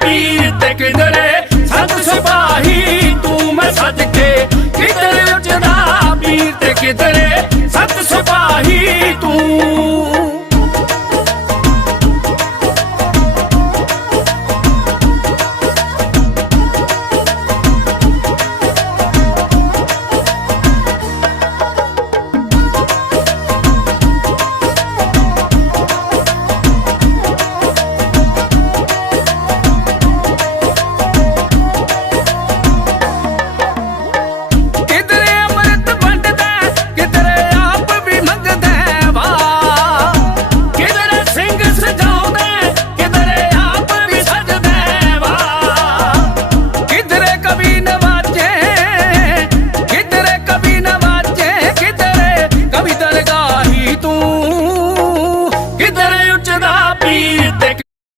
ਪੀਰ ਤੇ ਕਿਦਰੇ ಇದರ